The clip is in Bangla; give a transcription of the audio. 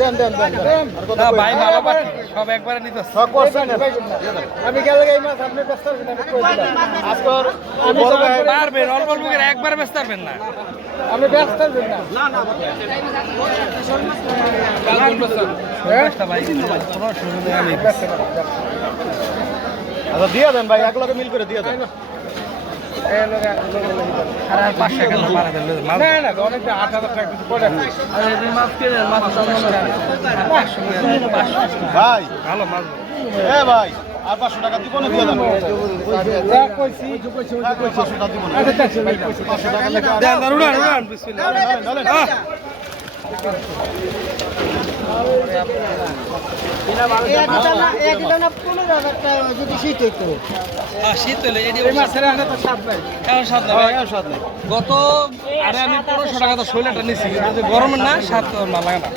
দেন দেন দেন না ভাই ভালো পাচ্ছি সব একবারে নিতে সব করছেন আমি গেলে এই মাছ আপনি ব্যস্ত হবেন আমি কই দিলাম আজকর আমি পারবেন অল্প অল্প করে একবারে ব্যস্ত পারবেন না আমি ব্যস্ত হবেন না আচ্ছা দিয়ে দেন ভাই একলগে মিল করে দিয়ে দেন ভাই ভালো মাছ এ ভাই আর 500 টাকা দিব না দিয়ে দেন যা কইছি 500 টাকা দিব না 500 টাকা লেখা দেন উড়ান উড়ান বিসমিল্লাহ শীত হলে গত আরে আমি 1500 টাকা তো 16 টা নিচ্ছি গরমের না 7 না লাগে না